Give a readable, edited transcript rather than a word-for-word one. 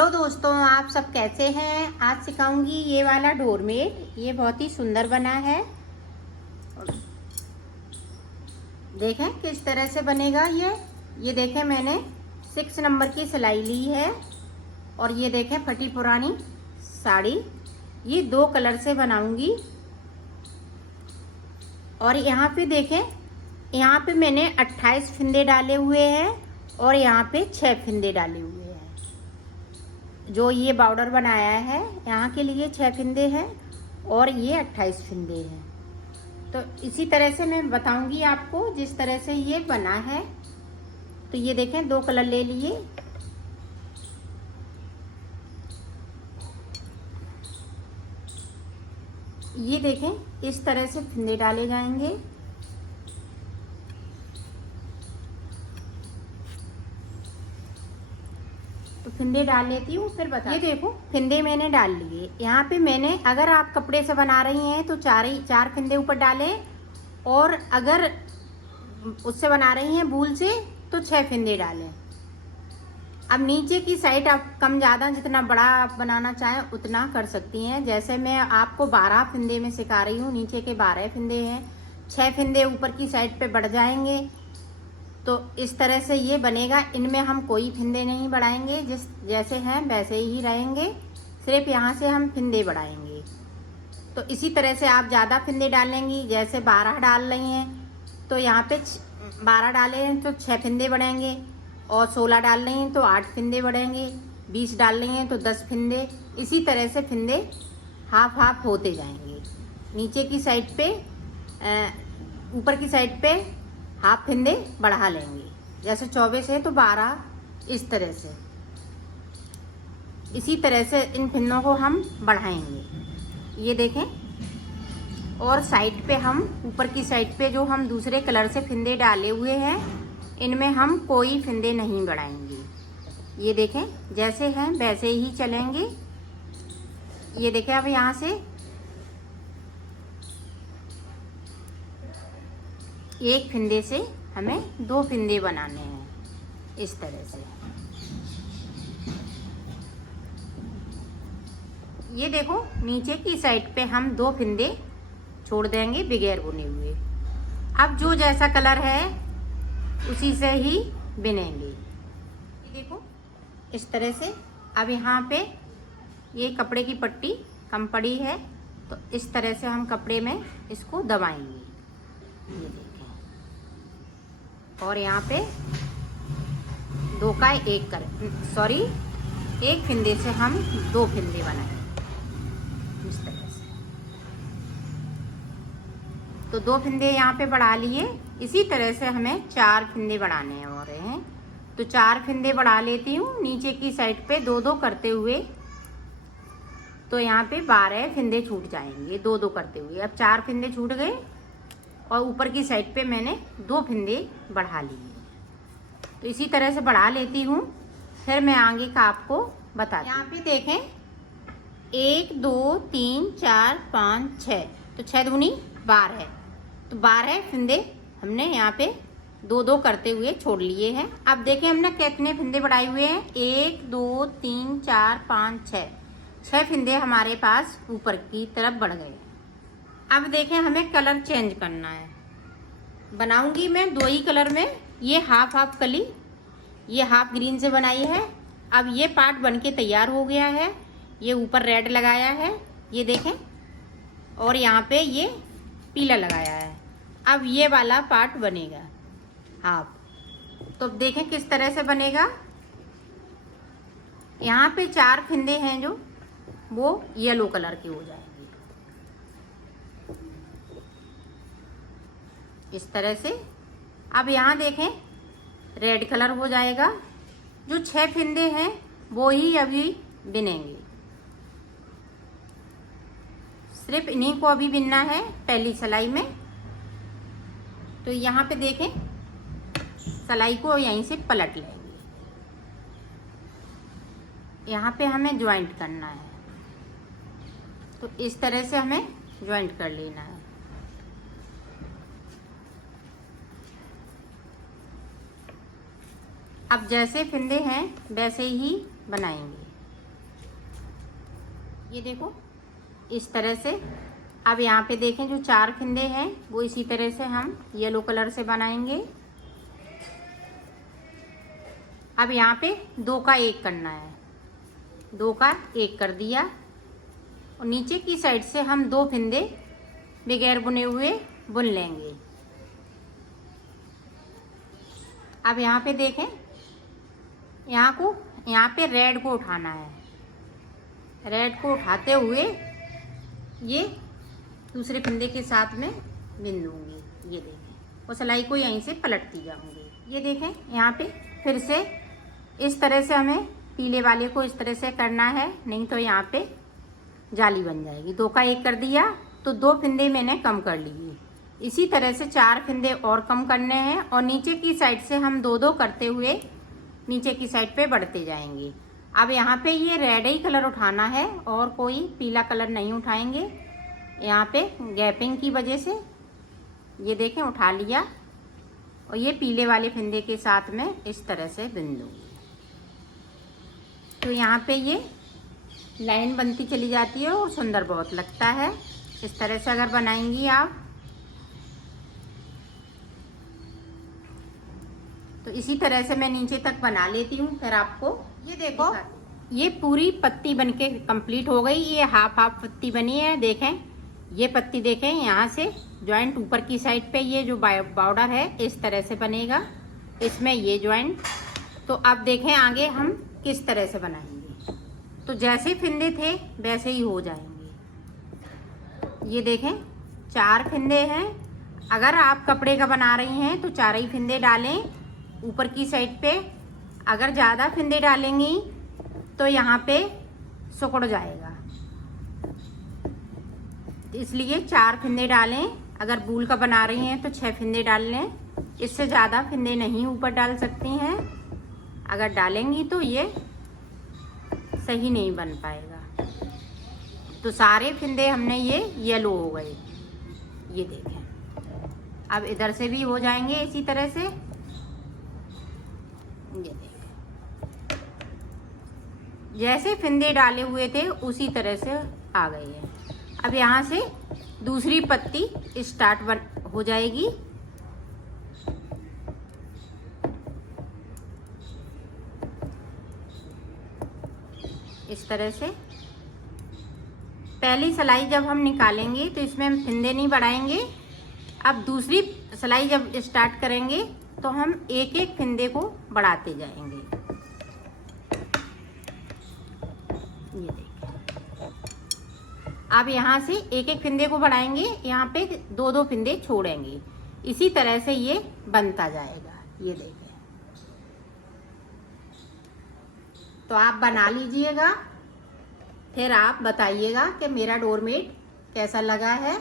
Hello दोस्तों, आप सब कैसे हैं। आज सिखाऊंगी ये वाला डोरमेट। ये बहुत ही सुंदर बना है। देखें किस तरह से बनेगा ये देखें, मैंने 6 नंबर की सिलाई ली है और ये देखें फटी पुरानी साड़ी। ये 2 कलर से बनाऊंगी। और यहाँ पे देखें, यहाँ पे मैंने 28 फिंदे डाले हुए हैं और यहाँ पे 6 फिंदे डाले हुए हैं। जो ये बॉर्डर बनाया है यहाँ के लिए 6 फिंदे हैं और ये 28 फिंदे हैं। तो इसी तरह से मैं बताऊंगी आपको जिस तरह से ये बना है। तो ये देखें 2 कलर ले लिए। ये देखें इस तरह से फिंदे डाले जाएंगे। तो फिंदे डाल लेती हूँ फिर बता। ये देखो फिंदे मैंने डाल लिए। यहाँ पे मैंने, अगर आप कपड़े से बना रही हैं तो 4 फिंदे ऊपर डालें, और अगर उससे बना रही हैं वूल से तो 6 फिंदे डालें। अब नीचे की साइड आप कम ज़्यादा जितना बड़ा आप बनाना चाहें उतना कर सकती हैं। जैसे मैं आपको 12 फिंदे में सिखा रही हूँ, नीचे के 12 फिंदे हैं, 6 फिंदे ऊपर की साइड पे बढ़ जाएंगे। तो इस तरह से ये बनेगा। इनमें हम कोई फिंदे नहीं बढ़ाएंगे, जैसे हैं वैसे ही रहेंगे, सिर्फ यहाँ से हम फिंदे बढ़ाएंगे। तो इसी तरह से आप ज़्यादा फिंदे डालेंगी। जैसे 12 डाल रही हैं तो यहाँ पे 12 डाले हैं तो 6 फिंदे बढ़ेंगे, और 16 डाल रही हैं तो 8 फिंदे बढ़ेंगे, 20 डाल रही हैं तो 10 फिंदे। इसी तरह से फिंदे हाफ हाफ होते जाएंगे। नीचे की साइड पे, ऊपर की साइड पे हाफ फिंदे बढ़ा लेंगे। जैसे 24 है तो 12, इस तरह से। इसी तरह से इन फिंदों को हम बढ़ाएंगे। ये देखें। और साइड पे हम, ऊपर की साइड पे जो हम दूसरे कलर से फिंदे डाले हुए हैं, इनमें हम कोई फिंदे नहीं बढ़ाएंगे। ये देखें जैसे हैं वैसे ही चलेंगे। ये देखें, अब यहाँ से एक फिंदे से हमें 2 फिंदे बनाने हैं, इस तरह से। ये देखो नीचे की साइड पे हम 2 फिंदे छोड़ देंगे बगैर बुने हुए। अब जो जैसा कलर है उसी से ही बिनेंगे। ये देखो इस तरह से। अब यहाँ पे ये कपड़े की पट्टी कम पड़ी है तो इस तरह से हम कपड़े में इसको दबाएंगे। ये देखें। और यहाँ पे 2 का 1 कर, सॉरी, 1 फिंदे से हम 2 फिंदे बनाएंगे, इस तरह से। तो 2 फिंदे यहाँ पे बढ़ा लिए। इसी तरह से हमें 4 फिंदे बढ़ाने हो रहे हैं। तो 4 फिंदे बढ़ा लेती हूँ नीचे की साइड पे 2-2 करते हुए। तो यहाँ पे 12 फिंदे छूट जाएंगे 2-2 करते हुए। अब 4 फिंदे छूट गए और ऊपर की साइड पे मैंने 2 फिंदे बढ़ा लिए। तो इसी तरह से बढ़ा लेती हूँ, फिर मैं आगे का आपको बताती हूँ। यहाँ पे देखें 1 2 3 4 5 6, तो 6 दूनी 12। तो 12 फिंदे हमने यहाँ पे 2-2 करते हुए छोड़ लिए हैं। अब देखें हमने कितने फिंदे बढ़ाए हुए हैं। 1 2 3 4 5 6 फिंदे हमारे पास ऊपर की तरफ बढ़ गए। अब देखें हमें कलर चेंज करना है। बनाऊंगी मैं 2 ही कलर में। ये हाफ हाफ कली, ये हाफ ग्रीन से बनाई है। अब ये पार्ट बनके तैयार हो गया है। ये ऊपर रेड लगाया है, ये देखें, और यहाँ पे ये पीला लगाया है। अब ये वाला पार्ट बनेगा हाफ। तो देखें किस तरह से बनेगा। यहाँ पे 4 फिंदे हैं जो वो येलो कलर के हो जाएंगे, इस तरह से। अब यहाँ देखें रेड कलर हो जाएगा। जो 6 फिंदे हैं वो ही अभी बिनेंगे, सिर्फ इन्हीं को अभी बिनना है पहली सिलाई में। तो यहाँ पे देखें सिलाई को यहीं से पलट लेंगे। यहाँ पे हमें ज्वाइंट करना है, तो इस तरह से हमें ज्वाइंट कर लेना है। अब जैसे फिंदे हैं वैसे ही बनाएंगे। ये देखो इस तरह से। अब यहाँ पे देखें जो 4 फिंदे हैं वो इसी तरह से हम येलो कलर से बनाएंगे। अब यहाँ पे 2 का 1 करना है, 2 का 1 कर दिया और नीचे की साइड से हम 2 फिंदे बगैर बुने हुए बुन लेंगे। अब यहाँ पे देखें, यहाँ पे रेड को उठाना है, रेड को उठाते हुए ये दूसरे फंदे के साथ में बिन दूँगी। ये देखें और सिलाई को यहीं से पलटती जाऊँगी। ये देखें यहाँ पे फिर से इस तरह से हमें पीले वाले को इस तरह से करना है, नहीं तो यहाँ पे जाली बन जाएगी। 2 का 1 कर दिया तो 2 फिंदे मैंने कम कर लिए। इसी तरह से 4 फिंदे और कम करने हैं और नीचे की साइड से हम 2-2 करते हुए नीचे की साइड पे बढ़ते जाएंगे। अब यहाँ पे ये रेड ही कलर उठाना है और कोई पीला कलर नहीं उठाएंगे। यहाँ पे गैपिंग की वजह से ये देखें उठा लिया और ये पीले वाले फिंदे के साथ में इस तरह से बिन दूँगी। तो यहाँ पे ये लाइन बनती चली जाती है और सुंदर बहुत लगता है। इस तरह से अगर बनाएंगी आप तो इसी तरह से मैं नीचे तक बना लेती हूँ। फिर आपको ये देखो ये पूरी पत्ती बनके कंप्लीट हो गई। ये हाफ पत्ती बनी है। देखें ये पत्ती देखें यहाँ से जॉइंट ऊपर की साइड पे ये जो बॉर्डर है इस तरह से बनेगा, इसमें ये जॉइंट। तो अब देखें आगे हम किस तरह से बनाएंगे। तो जैसे फिंदे थे वैसे ही हो जाएंगे। ये देखें 4 फिंदे हैं। अगर आप कपड़े का बना रही हैं तो 4 ही फिंदे डालें ऊपर की साइड पे। अगर ज़्यादा फिंदे डालेंगी तो यहाँ पे सिकुड़ जाएगा, इसलिए 4 फिंदे डालें। अगर बूल का बना रही हैं तो 6 फिंदे डाल लें, इससे ज़्यादा फिंदे नहीं ऊपर डाल सकती हैं। अगर डालेंगी तो ये सही नहीं बन पाएगा। तो सारे फिंदे हमने ये येलो हो गए। ये देखें अब इधर से भी हो जाएंगे इसी तरह से। ये देखें जैसे फिंदे डाले हुए थे उसी तरह से आ गए हैं। अब यहाँ से दूसरी पत्ती स्टार्ट हो जाएगी। इस तरह से पहली सिलाई जब हम निकालेंगे तो इसमें हम फिंदे नहीं बढ़ाएंगे। अब दूसरी सिलाई जब स्टार्ट करेंगे तो हम एक एक फिंदे को बढ़ाते जाएंगे। ये देखिए अब यहाँ से एक एक फिंदे को बढ़ाएंगे, यहाँ पे 2-2 फिंदे छोड़ेंगे। इसी तरह से ये बनता जाएगा। ये देखिए तो आप बना लीजिएगा, फिर आप बताइएगा कि मेरा डोरमेट कैसा लगा है।